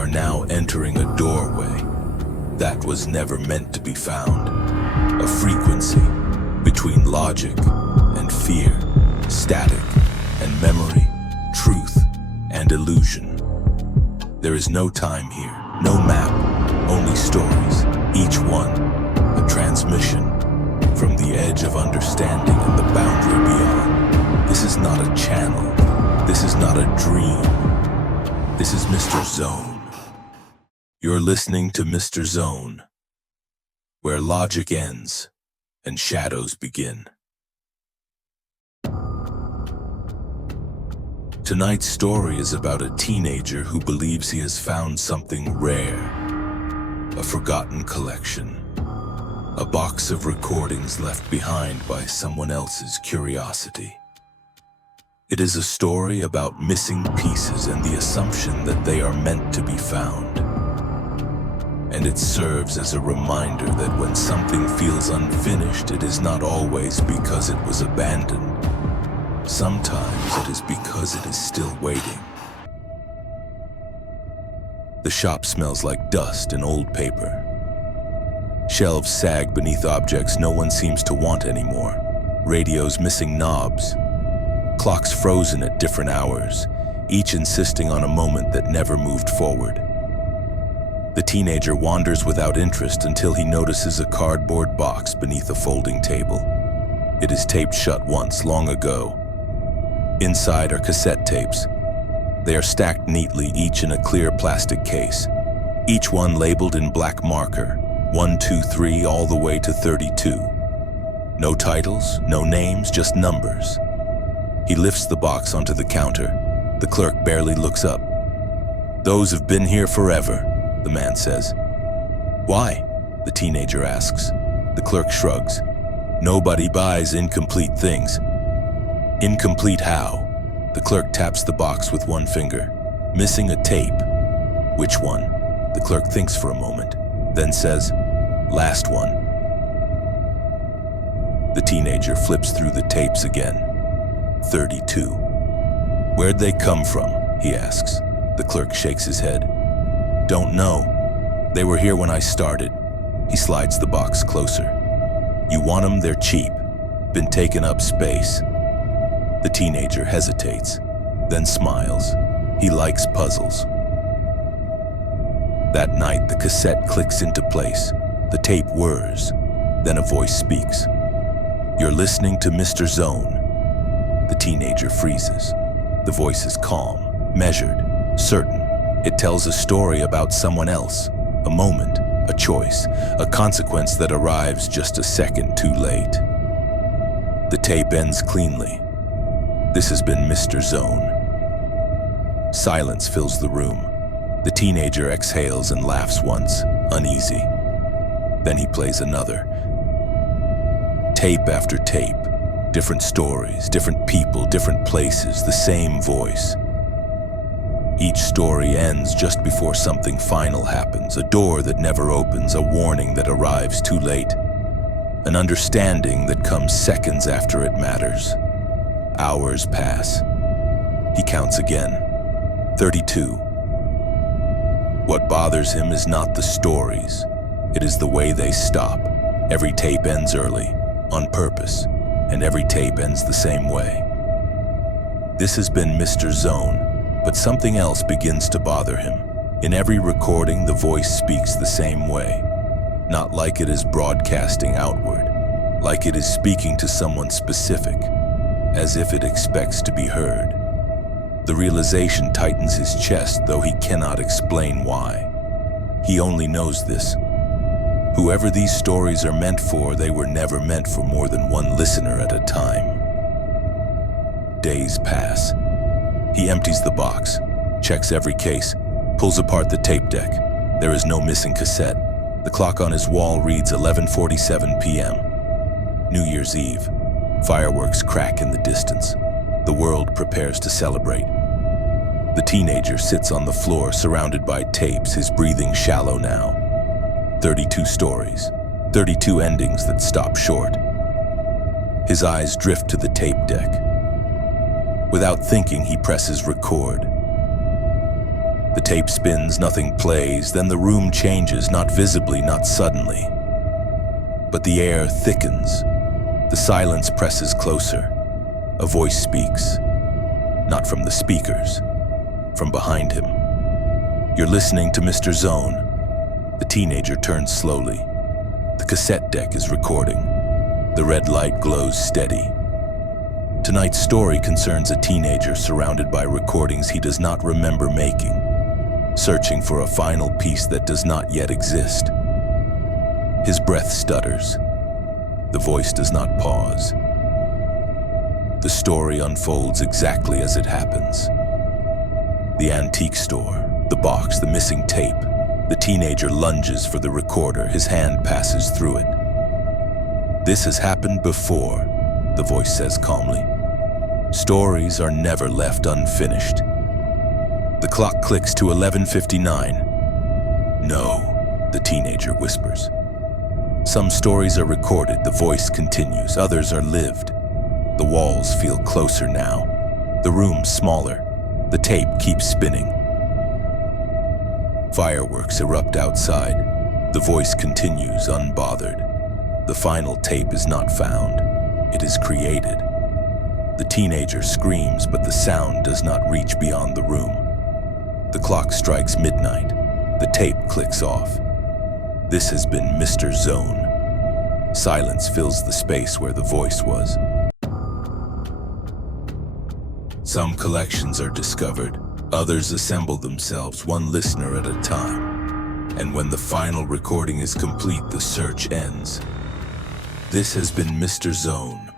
are now entering a doorway that was never meant to be found. A frequency between logic and fear, static and memory, truth and illusion. There is no time here, no map, only stories, each one a transmission from the edge of understanding and the boundary beyond. This is not a channel. This is not a dream. This is Mr. Zone. You're listening to Mr. Zone, where logic ends and shadows begin. Tonight's story is about a teenager who believes he has found something rare, a forgotten collection, a box of recordings left behind by someone else's curiosity. It is a story about missing pieces and the assumption that they are meant to be found. And it serves as a reminder that when something feels unfinished, it is not always because it was abandoned. Sometimes it is because it is still waiting. The shop smells like dust and old paper. Shelves sag beneath objects no one seems to want anymore. Radios missing knobs. Clocks frozen at different hours, each insisting on a moment that never moved forward. The teenager wanders without interest until he notices a cardboard box beneath a folding table. It is taped shut once, long ago. Inside are cassette tapes. They are stacked neatly, each in a clear plastic case. Each one labeled in black marker, 1, 2, 3, all the way to 32. No titles, no names, just numbers. He lifts the box onto the counter. The clerk barely looks up. "Those have been here forever," the man says. "Why?" the teenager asks. The clerk shrugs. "Nobody buys incomplete things." "Incomplete how?" The clerk taps the box with one finger. "Missing a tape." "Which one?" The clerk thinks for a moment, then says, "Last one." The teenager flips through the tapes again. 32. "Where'd they come from?" he asks. The clerk shakes his head. "Don't know. They were here when I started." He slides the box closer. "You want them? They're cheap. Been taking up space." The teenager hesitates, then smiles. He likes puzzles. That night, the cassette clicks into place. The tape whirs. Then a voice speaks. "You're listening to Mr. Zone." The teenager freezes. The voice is calm, measured, certain. It tells a story about someone else, a moment, a choice, a consequence that arrives just a second too late. The tape ends cleanly. This has been Mr. Zone. Silence fills the room. The teenager exhales and laughs once, uneasy. Then he plays another. Tape after tape. Different stories, different people, different places, the same voice. Each story ends just before something final happens, a door that never opens, a warning that arrives too late, an understanding that comes seconds after it matters. Hours pass. He counts again. 32. What bothers him is not the stories. It is the way they stop. Every tape ends early, on purpose, and every tape ends the same way. This has been Mr. Zone, but something else begins to bother him. In every recording, the voice speaks the same way. Not like it is broadcasting outward, like it is speaking to someone specific, as if it expects to be heard. The realization tightens his chest, though he cannot explain why. He only knows this. Whoever these stories are meant for, they were never meant for more than one listener at a time. Days pass. He empties the box, checks every case, pulls apart the tape deck. There is no missing cassette. The clock on his wall reads 11:47 p.m. New Year's Eve. Fireworks crack in the distance. The world prepares to celebrate. The teenager sits on the floor surrounded by tapes, his breathing shallow now. 32 stories, 32 endings that stop short. His eyes drift to the tape deck. Without thinking, he presses record. The tape spins, nothing plays, then the room changes, not visibly, not suddenly. But the air thickens. The silence presses closer. A voice speaks, not from the speakers, from behind him. You're listening to Mr. Zone. The teenager turns slowly. The cassette deck is recording. The red light glows steady. Tonight's story concerns a teenager surrounded by recordings he does not remember making, searching for a final piece that does not yet exist. His breath stutters. The voice does not pause. The story unfolds exactly as it happens. The antique store, the box, the missing tape. The teenager lunges for the recorder. His hand passes through it. "This has happened before," the voice says calmly. "Stories are never left unfinished." The clock clicks to 11:59. "No," the teenager whispers. Some stories are recorded, the voice continues. Others are lived. The walls feel closer now. The room smaller. The tape keeps spinning. Fireworks erupt outside. The voice continues, unbothered. The final tape is not found. It is created. The teenager screams, but the sound does not reach beyond the room. The clock strikes midnight. The tape clicks off. This has been Mr. Zone. Silence fills the space where the voice was. Some collections are discovered. Others assemble themselves, one listener at a time. And when the final recording is complete, the search ends. This has been Mr. Zone.